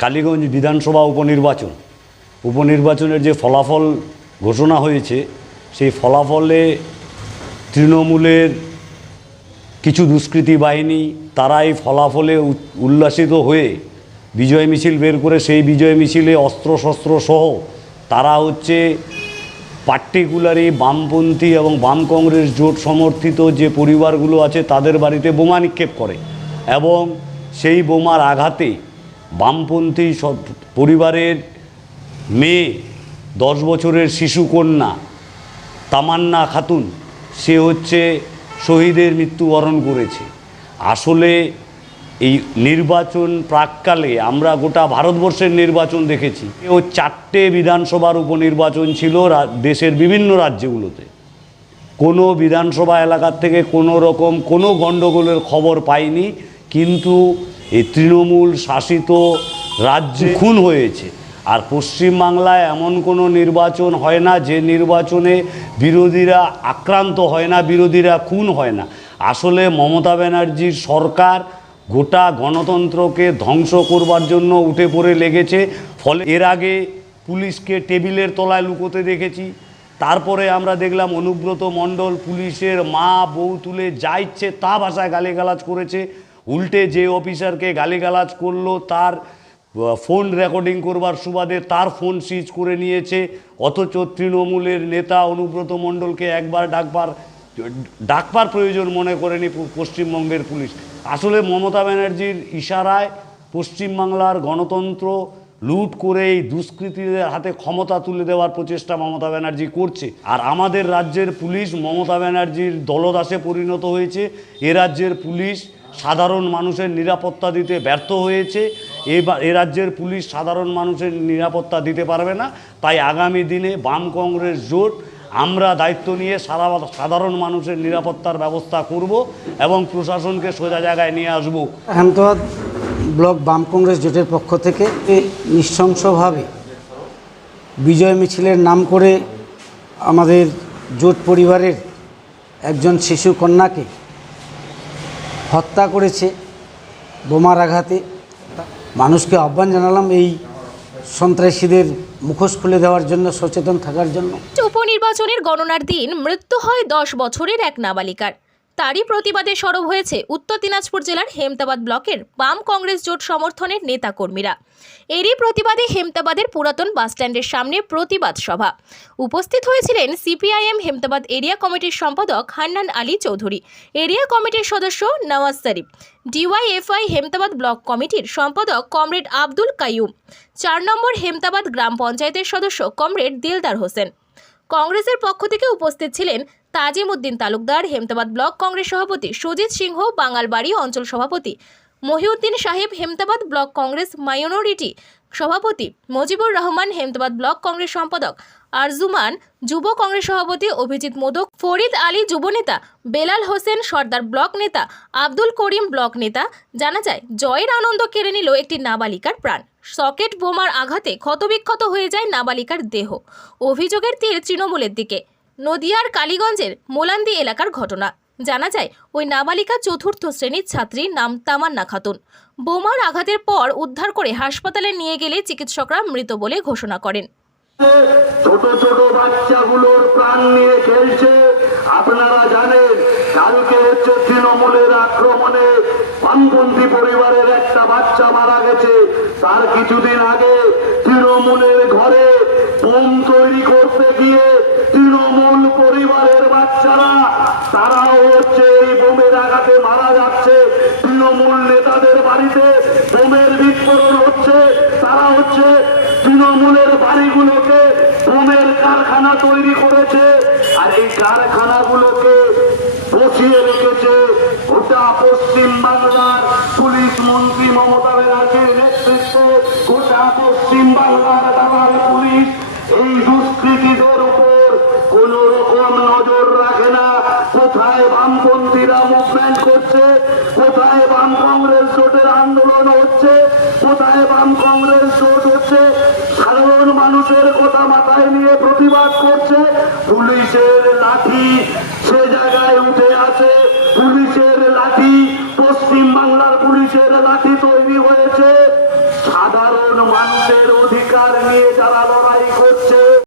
কালীগঞ্জ বিধানসভা উপনির্বাচন, উপনির্বাচনের যে ফলাফল ঘোষণা হয়েছে, সেই ফলাফলে তৃণমূলের কিছু দুষ্কৃতী বাহিনী তারা এই ফলাফলে উল্লাসিত হয়ে বিজয় মিছিল বের করে সেই বিজয় মিছিলে অস্ত্রশস্ত্র সহ তারা হচ্ছে পার্টিকুলারি বামপন্থী এবং বাম কংগ্রেস জোট সমর্থিত যে পরিবারগুলো আছে তাদের বাড়িতে বোমা নিক্ষেপ করে এবং সেই বোমার আঘাতে বামপন্থী পরিবারের মেয়ে, দশ বছরের শিশুকন্যা তামান্না খাতুন, সে হচ্ছে শহীদের মৃত্যুবরণ করেছে। আসলে এই নির্বাচন প্রাককালে আমরা গোটা ভারতবর্ষের নির্বাচন দেখেছি। ও চারটে বিধানসভার উপনির্বাচন ছিল দেশের বিভিন্ন রাজ্যগুলোতে। কোনো বিধানসভা এলাকার থেকে কোনো রকম কোনো গণ্ডগোলের খবর পাইনি, কিন্তু এই তৃণমূল শাসিত রাজ্যে খুন হয়েছে। আর পশ্চিমবাংলায় এমন কোনো নির্বাচন হয় না, যে নির্বাচনে বিরোধীরা আক্রান্ত হয় না, বিরোধীরা খুন হয় না। আসলে মমতা ব্যানার্জির সরকার গোটা গণতন্ত্রকে ধ্বংস করবার জন্য উঠে পড়ে লেগেছে। ফলে এর আগে পুলিশকে টেবিলের তলায় লুকোতে দেখেছি। তারপরে আমরা দেখলাম অনুব্রত মণ্ডল পুলিশের মা বউ তুলে যা ইচ্ছে তা ভাষায় গালিগালাজ করেছে। উল্টে যে অফিসারকে গালিগালাজ করল, তার ফোন রেকর্ডিং করবার সুবাদে তার ফোন সিজ করে নিয়েছে। অথচ তৃণমূলের নেতা অনুব্রত মণ্ডলকে একবার ডাকবার ডাকবার প্রয়োজন মনে করেনি পশ্চিমবঙ্গের পুলিশ। আসলে মমতা ব্যানার্জির ইশারায় পশ্চিমবাংলার গণতন্ত্র লুট করে এই দুষ্কৃতীদের হাতে ক্ষমতা তুলে দেওয়ার প্রচেষ্টা মমতা ব্যানার্জি করছে। আর আমাদের রাজ্যের পুলিশ মমতা ব্যানার্জির দলদাসে পরিণত হয়েছে। এ রাজ্যের পুলিশ সাধারণ মানুষের নিরাপত্তা দিতে ব্যর্থ হয়েছে। এবার এ রাজ্যের পুলিশ সাধারণ মানুষের নিরাপত্তা দিতে পারবে না। তাই আগামী দিনে বাম কংগ্রেস জোট, আমরা দায়িত্ব নিয়ে সারা সাধারণ মানুষের নিরাপত্তার ব্যবস্থা করব এবং প্রশাসনকে সোজা জায়গায় নিয়ে আসব। আহমেদাবাদ ব্লক বাম কংগ্রেস জোটের পক্ষ থেকে নৃশংসভাবে বিজয় মিছিলের নাম করে আমাদের জোট পরিবারের একজন শিশু কন্যাকে হত্যা করেছে বোমার আঘাতে। মানুষকে আহ্বান জানালাম এই সন্ত্রাসীদের মুখোশ খুলে দেওয়ার জন্য, সচেতন থাকার জন্য। উপনির্বাচনের গণনার দিন মৃত্যু হয় দশ বছরের এক নাবালিকার। তারই প্রতিবাদে সরব হয়েছে উত্তর দিনাজপুর জেলার হেমতাবাদ ব্লকের বাম কংগ্রেস জোট সমর্থনের নেতাকর্মীরা। এরই প্রতিবাদে হেমতাবাদের পুরাতন বাসস্ট্যান্ডের সামনে প্রতিবাদ সভা। উপস্থিত হয়েছিলেন সিপিআইএম হেমতাবাদ এরিয়া কমিটির সম্পাদক হান্নান আলী চৌধুরী, এরিয়া কমিটির সদস্য নওয়াজ শরীফ, ডিওয়াইএফআই হেমতাবাদ ব্লক কমিটির সম্পাদক কমরেড আব্দুল কাইয়ুম, চার নম্বর হেমতাবাদ গ্রাম পঞ্চায়েতের সদস্য কমরেড দিলদার হোসেন। কংগ্রেসের পক্ষ থেকে উপস্থিত ছিলেন তাজিম উদ্দিন তালুকদার, হেমতাবাদ ব্লক কংগ্রেস সভাপতি সুজিত সিংহ বাঙালবাড়ি অঞ্চল সভাপতি মহিউদ্দিন সাহেব, হেমতাবাদ ব্লক কংগ্রেস মাইনরিটি সভাপতি মজিবুর রহমান, হেমতাবাদ ব্লক কংগ্রেস সম্পাদক আরজুমান, যুব কংগ্রেস সভাপতি অভিজিৎ মোদক, ফরিদ আলী যুবনেতা বেলাল হোসেন, সর্দার ব্লক নেতা আব্দুল করিম ব্লক নেতা। জানা যায়, জয়ের আনন্দ কেড়ে নিল একটি নাবালিকার প্রাণ। সকেট বোমার আঘাতে ক্ষতবিক্ষত হয়ে যায় নাবালিকার দেহ। অভিযোগের তীর তৃণমূলের দিকে। নদিয়ার কালীগঞ্জের মোলান্দি এলাকার ঘটনা। জানা যায়, ওই নাবালিকা চতুর্থ শ্রেণির ছাত্রী নাম তামান্না খাতুন। বোমার আঘাতের পর উদ্ধার করে হাসপাতালে নিয়ে গেলে চিকিৎসকরা মৃত বলে ঘোষণা করেন। ছোট ছোট বাচ্চাগুলোর প্রাণ নিয়ে খেলছে। আপনারা জানেন, কালকে হচ্ছে তৃণমূলের আক্রমণে বামপন্থী পরিবারের একটা বাচ্চা মারা গেছে। তার কিছুদিন আগে তৃণমূলের ঘরে বোম তৈরি করতে গিয়ে তৃণমূল পরিবারের বাচ্চারা, তারাও হচ্ছে এই বোমের আঘাতে মারা যাচ্ছে। তৃণমূল নেতাদের বাড়িতে বোমের বিস্ফোরণ হচ্ছে। তারা হচ্ছে তৃণমূলের বাড়িগুলোকে বোমের কারখানা তৈরি করেছে। আর এই কারখানাগুলোকে বসিয়ে রেখেছে গোটা পশ্চিম বাংলার পুলিশ মন্ত্রী মমতা ব্যানার্জির নেতৃত্বে গোটা পশ্চিম বাংলার দালাল পুলিশ এই দুষ্কৃতীদের উপর কোন রকম নজর রাখে না। কোথায় বামপন্থীরা মুভমেন্ট করছে? কোথায় বাম কংগ্রেস জোটের আন্দোলন হচ্ছে? কোথায় বাম কংগ্রেস জোট হচ্ছে? সাধারণ মানুষের কথা মাথায় নিয়ে প্রতিবাদ করছে। পুলিশের লাঠি সে জায়গায় উঠে আছে পুলিশের লাঠি তৈরি হয়েছে। সাধারণ মানুষের অধিকার নিয়ে যারা